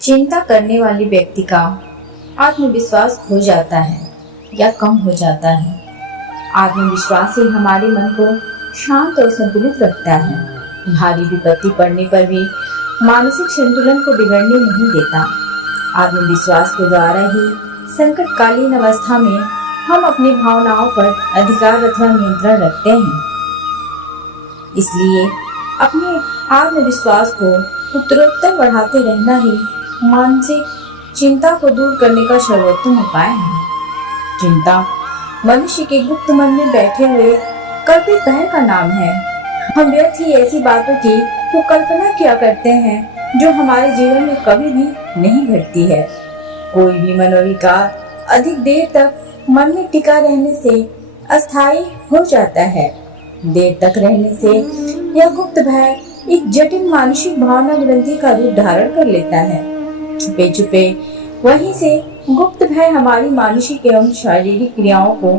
चिंता करने वाले व्यक्ति का आत्मविश्वास खो जाता है या कम हो जाता है। आत्मविश्वास ही हमारे मन को शांत और संतुलित रखता है। भारी विपत्ति पड़ने पर भी मानसिक संतुलन को बिगड़ने नहीं देता। आत्मविश्वास के द्वारा ही संकटकालीन अवस्था में हम अपनी भावनाओं पर अधिकार अथवा नियंत्रण रखते हैं। इसलिए अपने आत्मविश्वास को उत्तरोत्तर बढ़ाते रहना ही मानसिक चिंता को दूर करने का सर्वोत्तम उपाय है। चिंता मनुष्य के गुप्त मन में बैठे हुए कल्पित भय का नाम है। हम व्यर्थ ही ऐसी बातों की तो कल्पना किया करते हैं जो हमारे जीवन में कभी भी नहीं घटती है। कोई भी मनोविकार अधिक देर तक मन में टिका रहने से अस्थायी हो जाता है। देर तक रहने से यह गुप्त भय एक जटिल मानसिक भावना ग्रंथि का रूप धारण कर लेता है। छुपे छुपे वहीं से गुप्त भय हमारी मानसिक एवं शारीरिक क्रियाओं को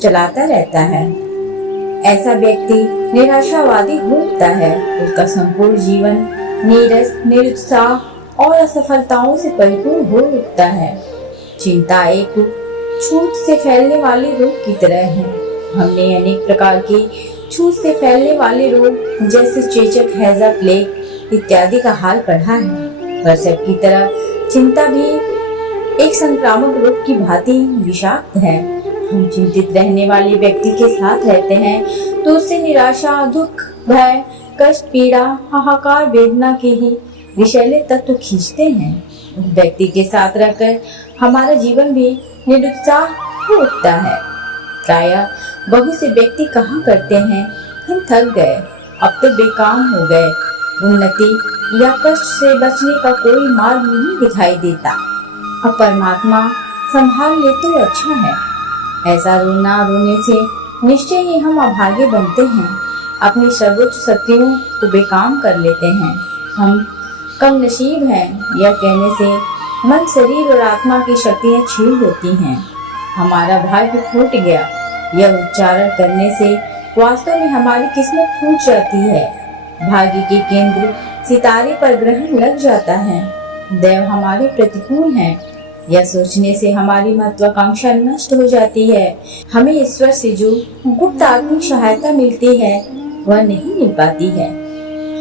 चलाता रहता है। ऐसा व्यक्ति निराशावादी हो उठता है। उसका संपूर्ण जीवन नीरस, निरुत्साह और असफलताओं से परिपूर्ण हो उठता है। चिंता एक छूत से फैलने वाले रोग की तरह है। हमने अनेक प्रकार के छूत से फैलने वाले रोग जैसे चेचक, हैजा, प्लेग इत्यादि का हाल पढ़ा है। पर सबकी तरह चिंता भी एक संक्रामक रोग की भांति विषाक्त है। हम चिंतित रहने वाले व्यक्ति के साथ रहते हैं तो उससे निराशा, दुख, भय, कष्ट, पीड़ा, हाहाकार, वेदना के ही विषैले तत्व खींचते हैं। उस व्यक्ति के साथ रहकर हमारा जीवन भी निरुत्साह हो उठता है। प्रायः बहुत से व्यक्ति कहा करते हैं, हम थक गए, अब तो बेकाम हो गए, उन्नति या कष्ट से बचने का कोई मार्ग नहीं दिखाई देता, अब परमात्मा संभाल ले तो अच्छा है। ऐसा रोने से निश्चय ही हम अभागे बनते हैं, अपनी सर्वोच्च शक्तियों को बेकाम कर लेते हैं। हम कम नसीब हैं यह कहने से मन, शरीर और आत्मा की शक्तियाँ छीन होती हैं। हमारा भाग्य फूट गया यह उच्चारण करने से वास्तव में हमारी किस्मत फूट जाती है। भाग्य के केंद्र सितारे पर ग्रहण लग जाता है। देव हमारे प्रतिकूल हैं यह सोचने से हमारी महत्वाकांक्षा नष्ट हो जाती है। हमें ईश्वर से जो गुप्त आत्मिक सहायता मिलती है वह नहीं मिल पाती है।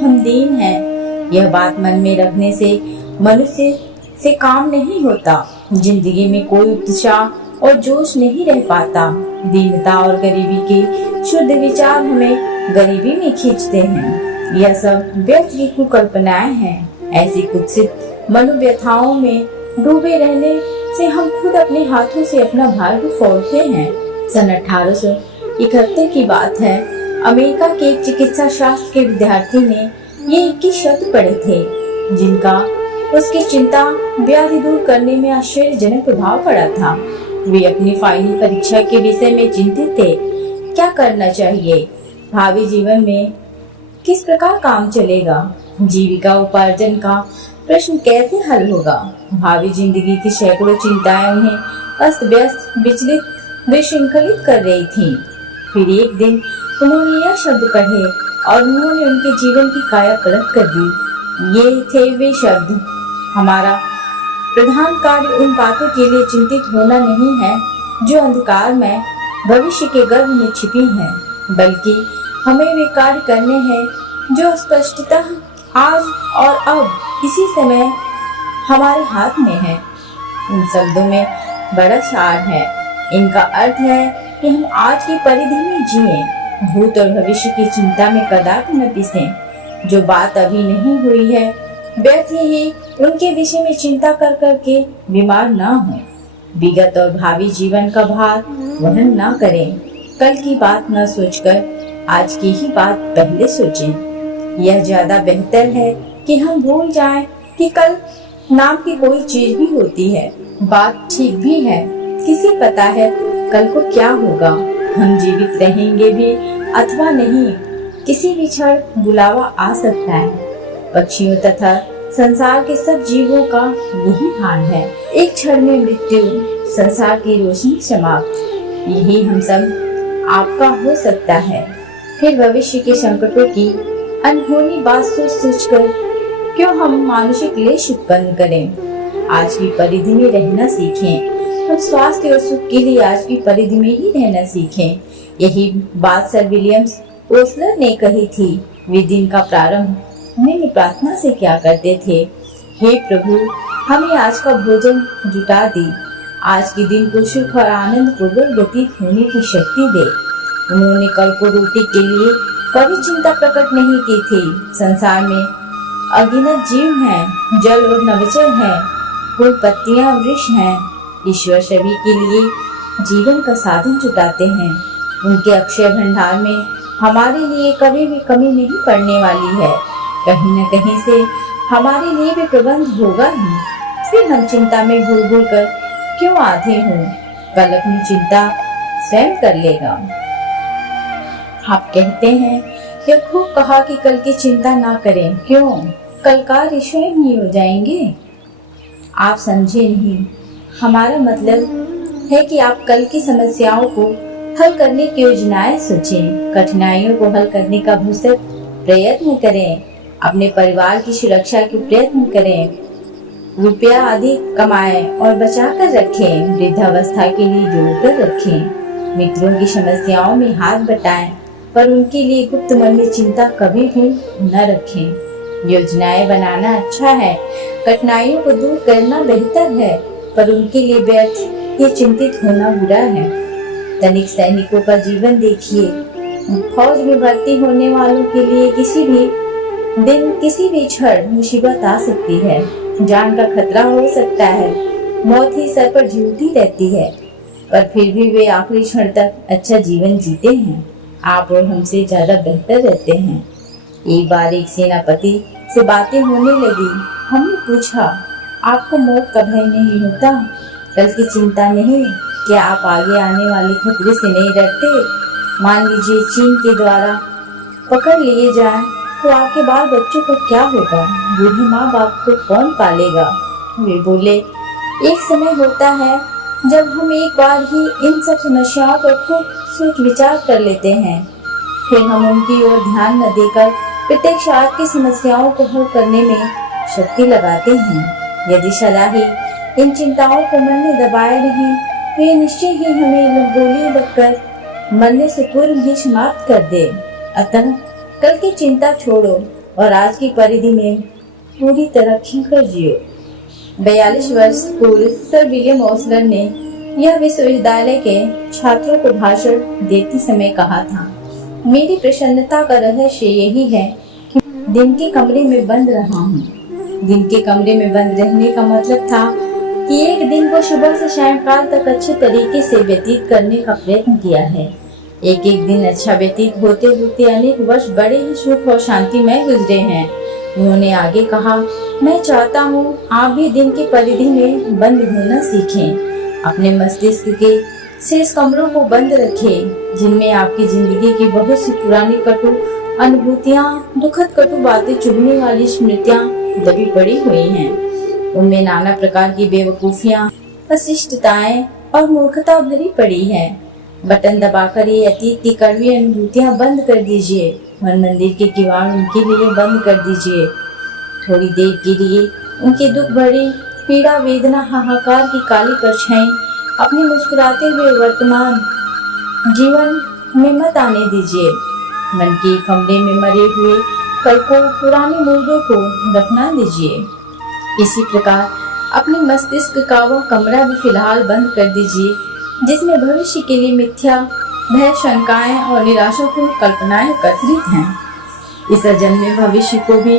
हम दीन हैं यह बात मन में रखने से मनुष्य से काम नहीं होता। जिंदगी में कोई उत्साह और जोश नहीं रह पाता। दीनता और गरीबी के शुद्ध विचार हमें गरीबी में खींचते हैं। यह सब व्यर्थ की कुकल्पनाएं हैं। ऐसी कुत्सित मनोव्यथाओं में डूबे रहने से हम खुद अपने हाथों से अपना भाग्य फोड़ते हैं। सन 1871 की बात है। अमेरिका के एक चिकित्सा शास्त्र के विद्यार्थी ने ये 21 शब्द पढ़े थे जिनका उसकी चिंता व्याधि दूर करने में आश्चर्यजनक प्रभाव पड़ा था। वे अपनी फाइनल परीक्षा के विषय में चिंतित थे। क्या करना चाहिए? भावी जीवन में किस प्रकार काम चलेगा? जीविका उपार्जन का प्रश्न कैसे हल होगा? भावी जिंदगी की सैकड़ों चिंताएं उन्हें अस्त व्यस्त, विचलित, विशृंखलित कर रही थीं। फिर एक दिन उन्होंने यह शब्द पढ़े और उन्होंने उनके जीवन की काया पलट कर दी। ये थे वे शब्द, हमारा प्रधान कार्य उन बातों के लिए चिंतित होना नहीं है जो अंधकार में भविष्य के गर्भ में छिपी हैं, बल्कि हमें वे कार्य करने हैं जो स्पष्टतः आज और अब इसी समय हमारे हाथ में है। इन शब्दों में बड़ा सार है। इनका अर्थ है कि हम आज की परिधि में जिएं, भूत और भविष्य की चिंता में कदापि न पिसें। जो बात अभी नहीं हुई है व्यर्थ ही उनके विषय में चिंता कर करके बीमार न हो। विगत और भावी जीवन का भार वहन न करें। कल की बात न सोचकर आज की ही बात पहले सोचें। यह ज्यादा बेहतर है कि हम भूल जाएं कि कल नाम की कोई चीज भी होती है। बात ठीक भी है। किसे पता है कल को क्या होगा? हम जीवित रहेंगे भी अथवा नहीं। किसी भी क्षण बुलावा आ सकता है। पक्षियों तथा संसार के सब जीवों का यही हाल है। एक क्षण में मृत्यु, संसार की रोशनी समाप्त। यही हम सब आपका हो सकता है। फिर भविष्य के संकटों की अनहोनी बात सोच सोच कर क्यों हम मानसिक क्लेश उत्पन्न करें। आज की परिधि में रहना सीखें। हम स्वास्थ्य और सुख के लिए आज की परिधि में ही रहना सीखें। यही बात सर विलियम्स ओस्लर ने कही थी। वे दिन का प्रारंभ निम्न प्रार्थना से क्या करते थे। हे प्रभु, हमें आज का भोजन जुटा दी। आज के दिन को सुख और आनंद पूर्वक व्यतीत होने की शक्ति दे। उन्होंने कल को रोटी के लिए कभी चिंता प्रकट नहीं की थी। संसार में अगिनत जीव हैं, जल और नवचर हैं, फूल पत्तियां वृक्ष हैं। ईश्वर सभी के लिए जीवन का साधन जुटाते हैं। उनके अक्षय भंडार में हमारे लिए कभी भी कमी नहीं पड़ने वाली है। कहीं न कहीं से हमारे लिए भी प्रबंध होगा ही। फिर हम चिंता में भूल भूल कर क्यों आधे हों। कल अपनी चिंता स्वयं कर लेगा। आप कहते हैं यह खूब कहा कि कल की चिंता ना करें। क्यों? कल कार्य स्वयं ही हो जाएंगे। आप समझे नहीं। हमारा मतलब है कि आप कल की समस्याओं को हल करने की योजनाएं सोचें। कठिनाइयों को हल करने का भरसक प्रयत्न करें। अपने परिवार की सुरक्षा के प्रयत्न करें। रुपया अधिक कमाएं और बचा कर रखें। वृद्धावस्था के लिए जोड़ कर रखें। मित्रों की समस्याओं में हाथ बटाएं, पर उनके लिए गुप्त मन में चिंता कभी भी न रखें। योजनाएं बनाना अच्छा है, कठिनाइयों को दूर करना बेहतर है, पर उनके लिए व्यर्थ या चिंतित होना बुरा है। तनिक सैनिकों का जीवन देखिए। फौज में भर्ती होने वालों के लिए किसी भी दिन, किसी भी क्षण मुसीबत आ सकती है। जान का खतरा हो सकता है। मौत ही सर पर झूलती रहती है, पर फिर भी वे आखिरी क्षण तक अच्छा जीवन जीते हैं। आप और हमसे ज्यादा बेहतर रहते हैं। एक बार एक सेनापति से बातें होने लगी। हमने पूछा, आपको मौत का भय नहीं होता? कल की चिंता नहीं? क्या आप आगे आने वाले खतरे से नहीं डरते? मान लीजिए चीन के द्वारा पकड़ लिए जाएं, तो आपके बाल बच्चों को क्या होगा? बूढ़े माँ बाप को कौन पालेगा? वे बोले, एक समय होता है जब हम एक बार ही इन सब समस्याओं पर खूब सोच विचार कर लेते हैं। फिर हम उनकी ओर ध्यान न देकर प्रत्यक्ष आज की समस्याओं को हल करने में शक्ति लगाते हैं। यदि सदा ही इन चिंताओं को मन में दबाए रहें, तो ये निश्चय ही हमें गोली लगकर मरने से पूर्व ही समाप्त कर दे। अतः कल की चिंता छोड़ो और आज की परिधि में पूरी तरह खींचकर जियो। 42 वर्ष पूर्व सर विलियम ओस्लर ने यह विश्वविद्यालय के छात्रों को भाषण देते समय कहा था, मेरी प्रसन्नता का रहस्य यही है कि दिन के कमरे में बंद रहा हूँ। दिन के कमरे में बंद रहने का मतलब था कि एक दिन को सुबह से सायंकाल तक अच्छे तरीके से व्यतीत करने का प्रयत्न किया है। एक एक दिन अच्छा व्यतीत होते होते अनेक वर्ष बड़े ही सुख और शांति में गुजरे हैं। उन्होंने आगे कहा, मैं चाहता हूँ आप भी दिन की परिधि में बंद होना सीखें। अपने मस्तिष्क के शेष कमरों को बंद रखें, जिनमें आपकी जिंदगी की बहुत सी पुरानी कटु अनुभूतियाँ, दुखद कटु बातें, चुभने वाली स्मृतियाँ दबी पड़ी हुई हैं। उनमें नाना प्रकार की बेवकूफियाँ, अशिष्टताएं और मूर्खता भरी पड़ी है। बटन दबाकर ये अतीत की कड़वी अनुभूतियां बंद कर दीजिए। मन मंदिर के किवाड़ उनके लिए बंद कर दीजिए। थोड़ी देर के लिए उनके दुख भरी पीड़ा, वेदना, हाहाकार की काली परछाई अपने मुस्कुराते हुए वर्तमान जीवन में मत आने दीजिए। मन के कमरे में मरे हुए कल को, पुराने मुर्दों को दफना दीजिए। इसी प्रकार अपने मस्तिष्क का वह कमरा भी फिलहाल बंद कर दीजिए जिसमें भविष्य के लिए मिथ्या भय, शंकाएं और निराशापूर्ण कल्पनाएं एकत्रित हैं। इस अजन्मे भविष्य को भी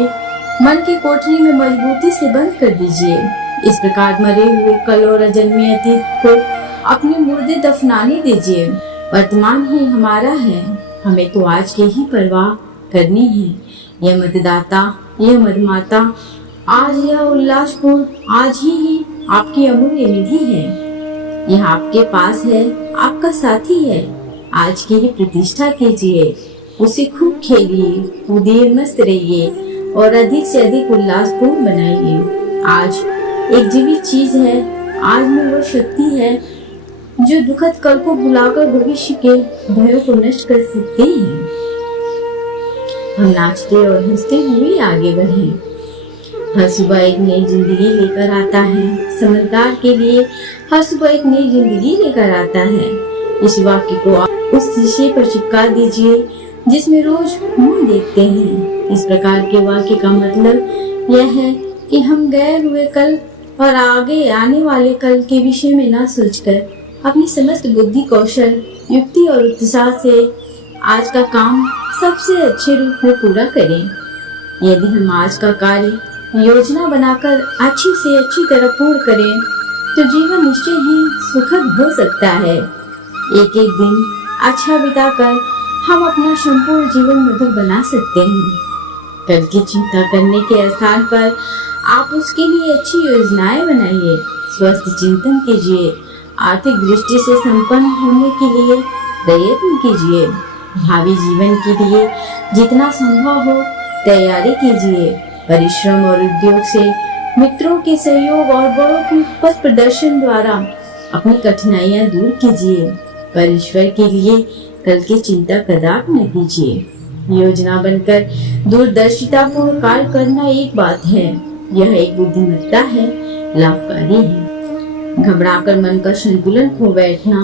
मन की कोठरी में मजबूती से बंद कर दीजिए। इस प्रकार मरे हुए कल और अजन्मे अतीत को अपने मुर्दे दफनाने दीजिए। वर्तमान ही हमारा है, हमें तो आज की ही परवाह करनी है। यह मतदाता, यह मधुमाता, आज यह उल्लासपूर्ण आज ही आपकी अमूल्य निधि है। यह आपके पास है, आपका साथी है। आज की ही प्रतिष्ठा कीजिए, उसे खूब खेलिए, कूदिए, मस्त रहिए और अधिक से अधिक उल्लासपूर्ण बनाइए। आज एक जीवित चीज है, आज में वह शक्ति है जो दुखद कल को भुलाकर भविष्य के भयों को नष्ट कर सकती है। हम नाचते और हंसते हुए आगे बढ़े। हर सुबह एक नई जिंदगी लेकर आता है। समझदार के लिए हर सुबह एक नई जिंदगी लेकर आता है। इस वाक्य को आप उस शीशे पर चिपका दीजिए जिसमें रोज मुंह देखते हैं। इस प्रकार के वाक्य का मतलब यह है कि हम गए हुए कल और आगे आने वाले कल के विषय में न सोचकर अपनी समस्त बुद्धि, कौशल, युक्ति और उत्साह से आज का काम सबसे अच्छे रूप में पूरा करें। यदि हम आज का कार्य योजना बनाकर अच्छी से अच्छी तरह पूर्ण करें तो जीवन निश्चय ही सुखद हो सकता है। एक एक दिन अच्छा बिताकर हम अपना संपूर्ण जीवन मधुर बना सकते हैं। कल की चिंता करने के स्थान पर आप उसके लिए अच्छी योजनाएं बनाइए, स्वस्थ चिंतन कीजिए, आर्थिक दृष्टि से संपन्न होने के लिए प्रयत्न कीजिए, भावी जीवन के लिए जितना संभव हो तैयारी कीजिए, परिश्रम और उद्योग से मित्रों के सहयोग और बड़ों के पथ प्रदर्शन द्वारा अपनी कठिनाइयां दूर कीजिए, पर ईश्वर के लिए कल की चिंता कदापि न कीजिए। योजना बनकर दूरदर्शिता पूर्ण कार्य करना एक बात है, यह एक बुद्धिमत्ता है, लाभकारी है। घबराकर मन का संतुलन खो बैठना,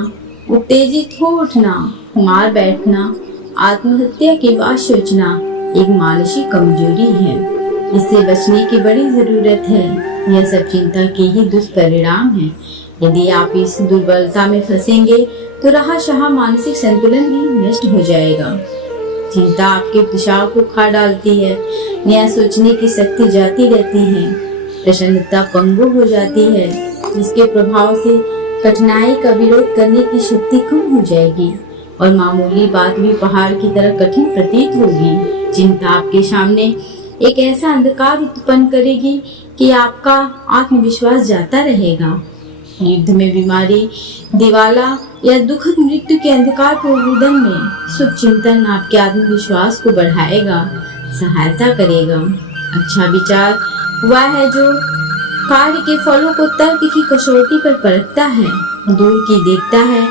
उत्तेजित हो उठना, मार बैठना, आत्महत्या की बात सोचना एक मानसिक कमजोरी है। इससे बचने की बड़ी जरूरत है। यह सब चिंता के ही दुष्परिणाम है। यदि आप इस दुर्बलता में फंसेंगे तो रहा मानसिक संतुलन भी नष्ट हो जाएगा। चिंता आपके उत्साह को खा डालती है, नया सोचने की शक्ति जाती रहती है, प्रसन्नता पंगु हो जाती है। इसके प्रभाव से कठिनाई का विरोध करने की शक्ति कम हो जाएगी और मामूली बात भी पहाड़ की तरह कठिन प्रतीत होगी। चिंता आपके सामने एक ऐसा अंधकार उत्पन्न करेगी कि आपका आत्मविश्वास जाता रहेगा। युद्ध में बीमारी, दिवाला या दुखद मृत्यु के अंधकार प्रबोधन में शुभ चिंतन आपके आत्मविश्वास को बढ़ाएगा, सहायता करेगा। अच्छा विचार वह है जो कार्य के फलों को तर्क की कसौटी पर परखता है, दूर की देखता है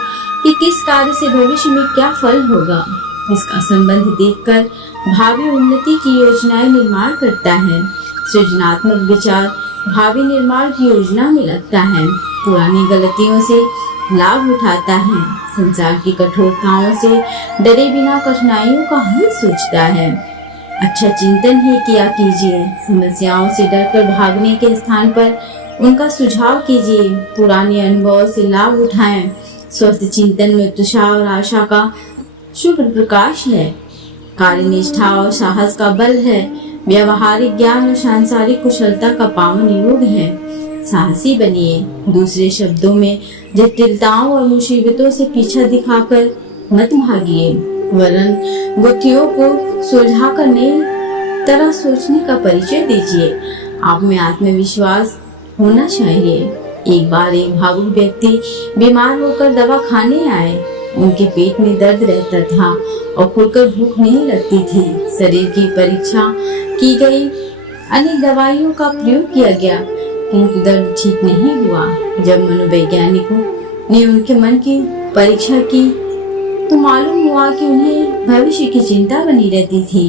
कि किस कार्य से भविष्य में क्या फल होगा। इसका संबंध देखकर भावी उन्नति की योजनाएं निर्माण करता है। सृजनात्मक विचार भावी निर्माण की योजना में लगता है, पुरानी गलतियों से लाभ उठाता है, संसार की कठोरताओं से डरे बिना कठिनाइयों का हल सोचता है। अच्छा चिंतन ही किया कीजिए, समस्याओं से डरकर भागने के स्थान पर उनका सुझाव कीजिए, पुराने अनुभव से लाभ उठाएं। स्वस्थ चिंतन में उत्साह और आशा का शुभ प्रकाश है, कार्यनिष्ठा और साहस का बल है, व्यवहारिक ज्ञान और सांसारिक कुशलता का पावन योग है। साहसी बनिए, दूसरे शब्दों में जटिलताओं और मुसीबतों से पीछा दिखाकर मत भागिए, वरन गुत्थियों को सुलझाकर नई तरह सोचने का परिचय दीजिए। आप में आत्मविश्वास होना चाहिए। एक बार एक भावुक व्यक्ति बीमार होकर दवा खाने आए। उनके पेट में दर्द रहता था और खुलकर भूख नहीं लगती थी। शरीर की परीक्षा की गई, अनेक दवाइयों का प्रयोग किया गया, किंतु दर्द ठीक नहीं हुआ। जब मनोवैज्ञानिकों ने उनके मन की परीक्षा की तो मालूम हुआ कि उन्हें भविष्य की चिंता बनी रहती थी।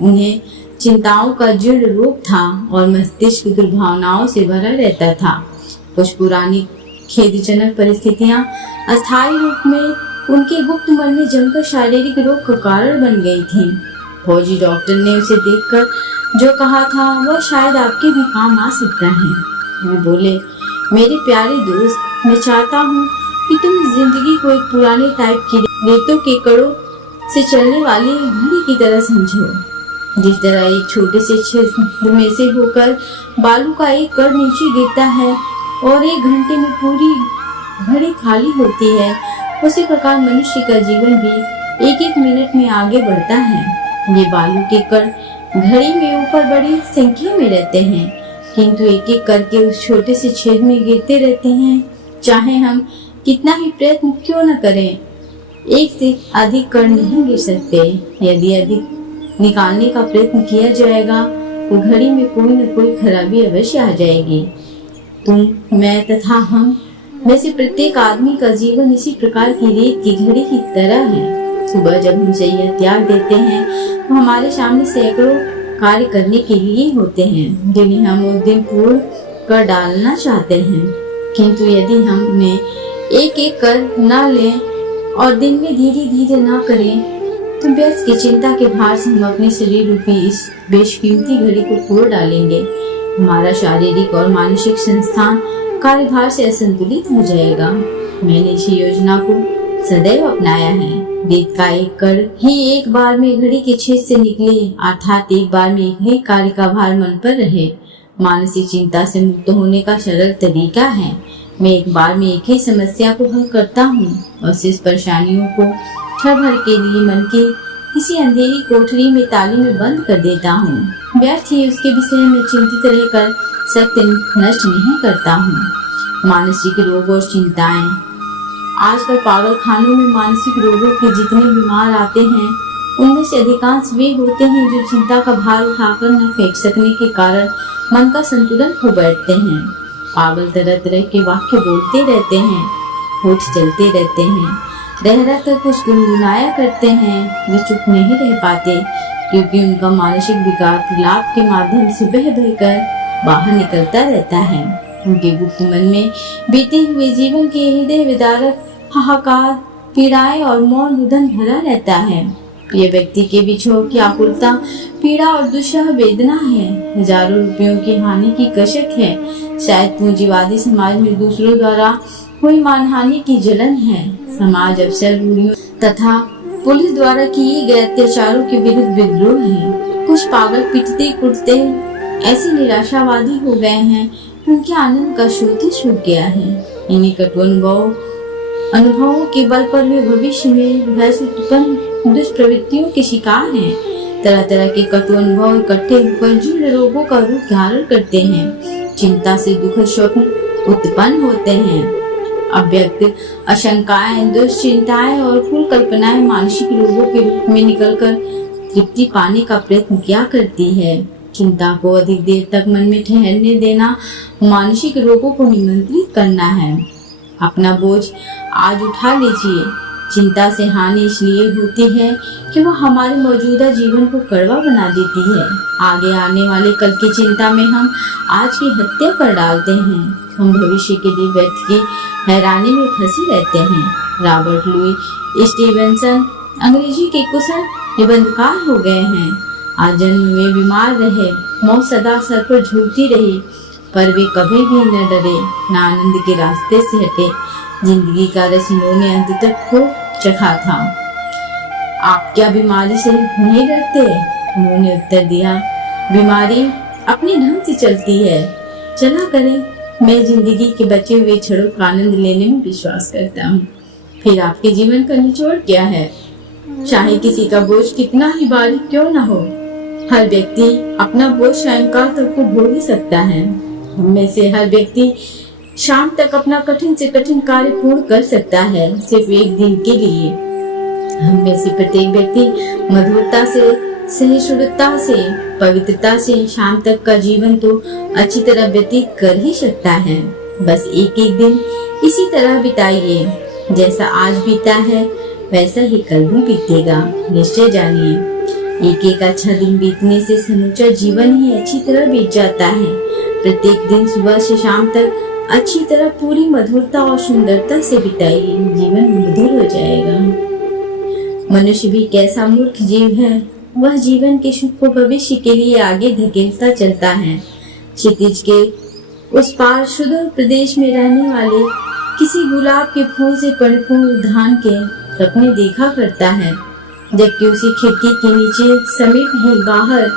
उन्हें चिंताओं का जीर्ण रोग था और मस्तिष्क दुर्भावनाओं से भरा रहता था। कुछ पुरानी खेदजनक परिस्थितियां अस्थायी रूप में उनके गुप्त मन में जमकर शारीरिक रोग का कारण बन गई थी। फौजी डॉक्टर ने उसे देखकर जो कहा था वह शायद आपके भी काम आ सकता है। वे बोले, मेरे प्यारे दोस्त, मैं चाहता हूँ कि तुम जिंदगी को एक पुराने टाइप की रेतों के कड़ों से चलने वाली घड़ी की तरह समझो। जिस तरह एक छोटे से छिद्र में से होकर बालू का एक कण नीचे गिरता है और 1 घंटे में पूरी घड़ी खाली होती है, उसी प्रकार मनुष्य का जीवन भी 1-1 मिनट में आगे बढ़ता है। ये बालू के कण घड़ी में ऊपर बड़ी संख्या में रहते हैं, किंतु एक एक करके उस छोटे से छेद में गिरते रहते हैं। चाहे हम कितना ही प्रयत्न क्यों न करें, एक से अधिक कण नहीं गिर सकते। यदि अधिक निकालने का प्रयत्न किया जाएगा तो घड़ी में कोई न कोई खराबी अवश्य आ जाएगी। तुम, मैं तथा हम में से प्रत्येक आदमी का जीवन इसी प्रकार की रेत की घड़ी की तरह है। सुबह जब हम शैया त्याग देते हैं तो हमारे सामने सैकड़ों कार्य करने के लिए होते हैं जिन्हें हम उस दिन पूर्ण कर डालना चाहते हैं। किंतु यदि हम उन्हें एक एक कर न लें और दिन में धीरे धीरे न करें तो व्यर्थ की चिंता के भार से हम अपने शरीर रूपी इस बेशकीमती घड़ी को तोड़ डालेंगे। हमारा शारीरिक और मानसिक संस्थान कार्यभार से असंतुलित हो जाएगा। मैंने इस योजना को सदैव अपनाया है। वेद का एक कड़ ही एक बार में घड़ी के छेद से निकले, अर्थात एक बार में एक ही कार्य का भार मन पर रहे। मानसिक चिंता से मुक्त होने का सरल तरीका है, मैं एक बार में एक ही समस्या को हल करता हूँ और शेष परेशानियों को क्षण भर के लिए मन की किसी अंधेरी कोठरी में ताले में बंद कर देता हूँ। व्यर्थ ही उसके विषय में चिंतित रहकर सत्य नष्ट नहीं करता हूँ। मानसिक रोग और चिंताएं। आजकल पागल खानों में मानसिक रोगों के जितने बीमार आते हैं उनमें से अधिकांश वे होते हैं जो चिंता का भार उठाकर न फेंक सकने के कारण मन का संतुलन खो बैठते हैं। पागल तरह तरह के वाक्य बोलते रहते हैं, होठ चलते रहते हैं, रह कर कुछ गुनगुनाया करते हैं। वे चुप नहीं रह पाते क्योंकि उनका मानसिक विकार प्रलाप के माध्यम से बह बहकर बाहर निकलता रहता है। उनके गुप्त मन में बीते हुए जीवन के हृदय विदारक हाहाकार, पीड़ाएं और मौन रुदन भरा रहता है। ये व्यक्ति के बिछोह की आकुलता, पीड़ा और दुस्सह वेदना है। हजारों रुपयों की हानि की कशक है। शायद पूंजीवादी समाज में दूसरों द्वारा हुई मानहानि की जलन है। समाज अफसर रूढ़ियों तथा पुलिस द्वारा किए गए अत्याचारों के विरुद्ध विद्रोह है। कुछ पागल पिटते कुटते ऐसे निराशावादी हो गए हैं, उनके आनंद का स्रोत ही छूट गया है। इन्हीं कटु अनुभवों के बल पर वे भविष्य में भय से उत्पन्न दुष्प्रवृत्तियों के शिकार हैं। तरह तरह के कटु अनुभव इकट्ठे होकर जीर्ण रोगों का रूप धारण करते हैं। चिंता से दुखद स्वप्न उत्पन्न होते हैं। अव्यक्त आशंकाएं, दुश्चिंताएं और कुल कल्पनाएं मानसिक रोगों के रूप में निकलकर तृप्ति पाने का प्रयत्न किया करती है। चिंता को अधिक देर तक मन में ठहरने देना मानसिक रोगों को निमंत्रित करना है। अपना बोझ आज उठा लीजिए। चिंता से हानि इसलिए होती है कि वह हमारे मौजूदा जीवन को कड़वा बना देती है। आगे आने वाले कल की चिंता में हम आज की हत्या कर डालते हैं। हम भविष्य के लिए व्यर्थ की हैरानी में फंसे रहते हैं। रॉबर्ट लुई स्टीवेंसन अंग्रेजी के कुशल निबंधकार हो गए हैं। आज जन्म में बीमार रहे, मौत सदा सर पर झूलती रही, पर वे कभी भी न डरे, न आनंद के रास्ते से हटे। जिंदगी का रस इन्होंने अंत तक खूब चखा था। आप क्या बीमारी से नहीं डरते? उन्होंने उत्तर दिया, बीमारी अपने ढंग से चलती है, चला करें। मैं जिंदगी के बचे हुए क्षणों का आनंद लेने में विश्वास करता हूँ। फिर आपके जीवन का निचोड़ क्या है? चाहे किसी का बोझ कितना ही भारी क्यों न हो, हर व्यक्ति अपना बोझ सायंकाल तक को ढो ही सकता है। हम में से हर व्यक्ति शाम तक अपना कठिन से कठिन कार्य पूर्ण कर सकता है, सिर्फ एक दिन के लिए। हम में से प्रत्येक व्यक्ति मधुरता से, सहिष्णुता से, पवित्रता से शाम तक का जीवन तो अच्छी तरह व्यतीत कर ही सकता है। बस एक एक दिन इसी तरह बिताइए, जैसा आज बीता है वैसा ही कल भी बीतेगा, निश्चय जानिए। एक एक अच्छा दिन बीतने से समूचा जीवन ही अच्छी तरह बीत जाता है। प्रत्येक दिन सुबह से शाम तक अच्छी तरह पूरी मधुरता और सुंदरता से बिताइए, जीवन मधुर हो जाएगा। मनुष्य भी कैसा मूर्ख जीव है, वह जीवन के सुख को भविष्य के लिए आगे धकेलता चलता है। क्षितिज के उस पार सुदूर प्रदेश में रहने वाले किसी गुलाब के फूल से परिपूर्ण उद्यान के सपने देखा करता है, जबकि उसी खिड़की के नीचे समीप ही बाहर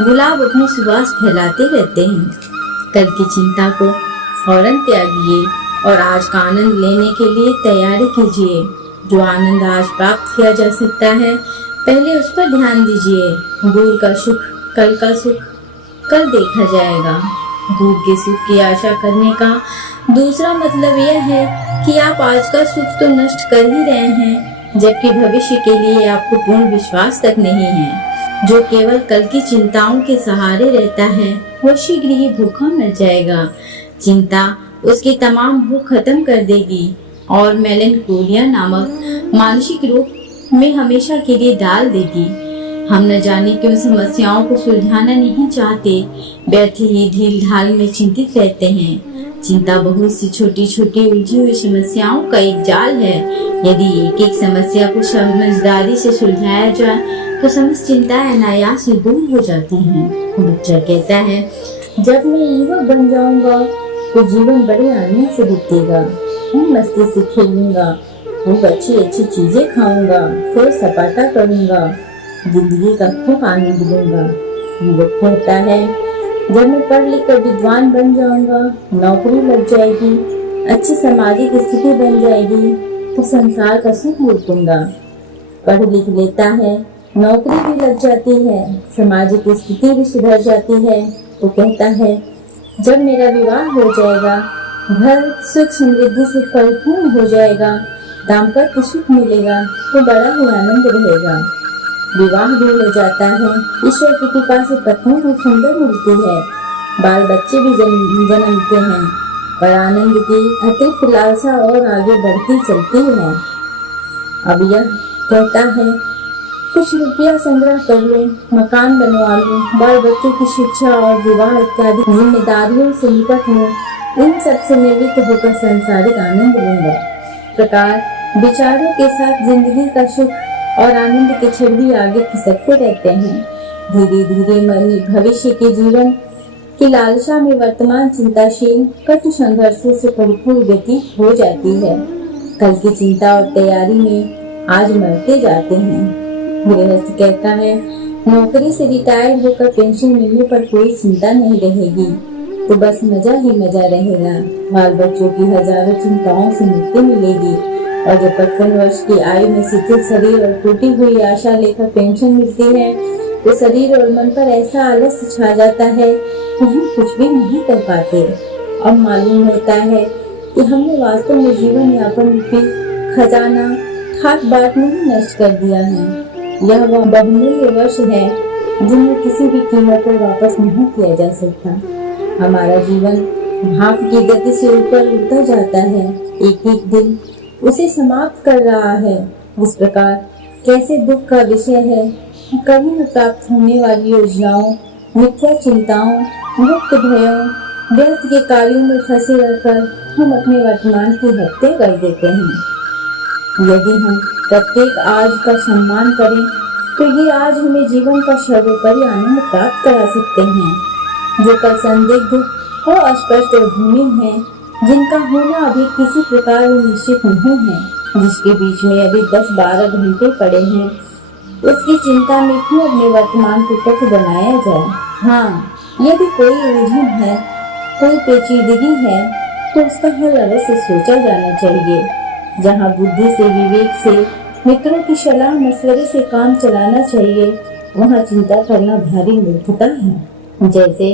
गुलाब अपनी सुवास फैलाते रहते हैं। कल की चिंता को फौरन त्यागिए और आज का आनंद लेने के लिए तैयारी कीजिए। जो आनंद आज प्राप्त किया जा सकता है, पहले उस पर ध्यान दीजिए। दूर का सुख, कल का सुख कल देखा जाएगा। दूर के सुख की आशा करने का दूसरा मतलब यह है कि आप आज का सुख तो नष्ट कर ही रहे हैं, जबकि भविष्य के लिए आपको पूर्ण विश्वास तक नहीं है। जो केवल कल की चिंताओं के सहारे रहता है, वो शीघ्र ही भूखा मर जाएगा। चिंता उसकी तमाम भूख खत्म कर देगी और मेलनकोलिया नामक मानसिक रोग में हमेशा के लिए डाल देगी। हम न जाने क्यों समस्याओं को सुलझाना नहीं चाहते, बैठे ही ढील ढाल में चिंतित रहते हैं। चिंता बहुत सी छोटी छोटी उलझी हुई समस्याओं का एक जाल है। यदि एक एक समस्या को समझदारी से सुलझाया जाए तो समस्त चिंताएं अनायास से दूर हो जाती हैं। बच्चा कहता है, जब मैं युवक बन जाऊंगा तो जीवन बड़े आनंद से बीतेगा। मैं मस्ती से खेलूंगा, खूब अच्छी अच्छी चीजें खाऊंगा, फिर सपाटा करूंगा, जिंदगी का खूब आनंद लूंगा। युवक कहता है, जब मैं पढ़ लिख कर विद्वान बन जाऊंगा, नौकरी लग जाएगी, अच्छी सामाजिक स्थिति बन जाएगी तो संसार का सुख लूटूंगा। पढ़ लिख लेता है, नौकरी भी लग जाती है, सामाजिक स्थिति भी सुधर जाती है तो कहता है, जब मेरा विवाह हो जाएगा, घर सुख समृद्धि से परिपूर्ण हो जाएगा, दाम्पत्य सुख मिलेगा तो बड़ा ही आनंद रहेगा। विवाह भी हो जाता है, ईश्वर की कृपा से पत्नी भी सुंदर मिलती है, बाल बच्चे भी जन्मते हैं, पर आनंद की अतिरिक्त लालसा और आगे बढ़ती चलती है। अब यह कहता है, कुछ रुपया संग्रह कर लो, मकान बनवा लो, बाल बच्चों की शिक्षा और विवाह इत्यादि जिम्मेदारियों से निपट लो, इन सब से निवृत्त होकर सांसारिक आनंद लूंगा। प्रकार विचारों के साथ जिंदगी का सुख और आनंद के क्षण भी आगे खिसकते रहते हैं। धीरे धीरे मन भविष्य के जीवन की लालसा में वर्तमान चिंताशील कटु संघर्षों से परिपूर्ण व्यतीत हो जाती है। कल की चिंता और तैयारी में आज मरते जाते हैं। गृहस्थ कहता है, नौकरी से रिटायर होकर पेंशन मिलने पर कोई चिंता नहीं रहेगी तो बस मजा ही मजा रहेगा। बाल बच्चों की हजारों चिंताओं से मुक्ति मिलेगी और जब 55 वर्ष की आयु में शिथिल शरीर और टूटी हुई आशा लेकर पेंशन मिलती है तो शरीर और मन पर ऐसा आलस्य छा जाता है कि हम कुछ भी नहीं कर पाते। अब मालूम होता है कि हमने वास्तव में जीवन यापन रूपी खजाना ठाक बाट में ही नष्ट कर दिया है। यह वह बहुमूल्य वर्ष है जिन्हें किसी भी कीमत पर वापस नहीं किया जा सकता। हमारा जीवन भाप की गति से ऊपर उठता जाता है, एक एक दिन उसे समाप्त कर रहा है। इस प्रकार कैसे दुख का विषय है, कभी न प्राप्त होने वाली योजनाओं, मिथ्या चिंताओं, गुप्त भयों, व्यर्थ के कार्यों में फंसे रहकर हम अपने वर्तमान की हत्या कर देते हैं। यदि हम प्रत्येक आज का सम्मान करें तो ये आज हमें जीवन का सर्वोपरि आनंद प्राप्त करा सकते हैं। जो कल संदिग्ध और अस्पष्ट और भूमिहीन है, जिनका होना अभी किसी प्रकार निश्चित नहीं है, जिसके बीच में अभी 10-12 घंटे पड़े हैं, उसकी चिंता में क्यों अपने वर्तमान को कट बनाया जाए। हाँ, यदि कोई उलझन है, कोई पेचीदगी है तो उसका हल अवश्य सोचा जाना चाहिए। जहाँ बुद्धि से, विवेक से, मित्रों की सलाह मशवरे से काम चलाना चाहिए, वहाँ चिंता करना भारी मूर्खता है। जैसे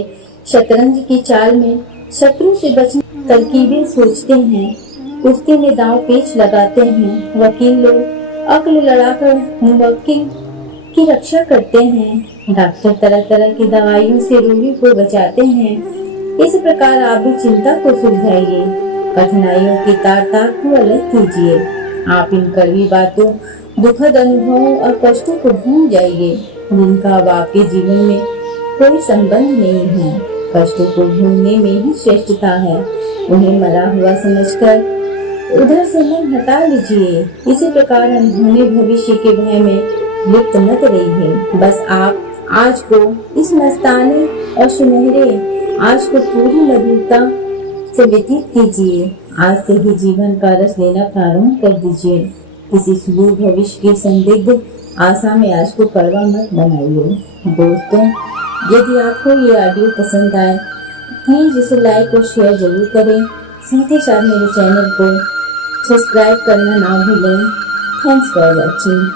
शतरंज की चाल में शत्रु से बचने तरकीबें सोचते हैं, कुश्ती में दांव पेच लगाते हैं, वकील लोग अक्ल लड़ाकर मुवक्किल की रक्षा करते हैं, डॉक्टर तरह तरह की दवाइयों से रोगी को बचाते हैं। इस प्रकार आप भी चिंता को सुलझाइए, कठिनाइयों के तार को अलग कीजिए। आप इन कड़वी बातों, दुखद अनुभवों और कष्टों को भूल जाइए जिनका अब आपके जीवन में कोई संबंध नहीं है। कष्टों को भूलने में ही श्रेष्ठता है। उन्हें मरा हुआ समझकर उधर से मन हटा लीजिए। इसी प्रकार अनहोनी भविष्य के भय में लिप्त मत रहिए। बस आप आज को इस मस्ताने और सुनहरे आज को पूरी मधुरता से व्यतीत कीजिए। आज से ही जीवन का रस लेना प्रारंभ कर दीजिए। किसी सुदूर भविष्य की संदिग्ध आशा में आज को कड़वा मत बनाइए। दोस्तों, यदि आपको ये ऑडियो पसंद आए प्लीज इसे लाइक और शेयर जरूर करें। साथ ही साथ मेरे चैनल को सब्सक्राइब करना ना भूलें। Thanks for watching.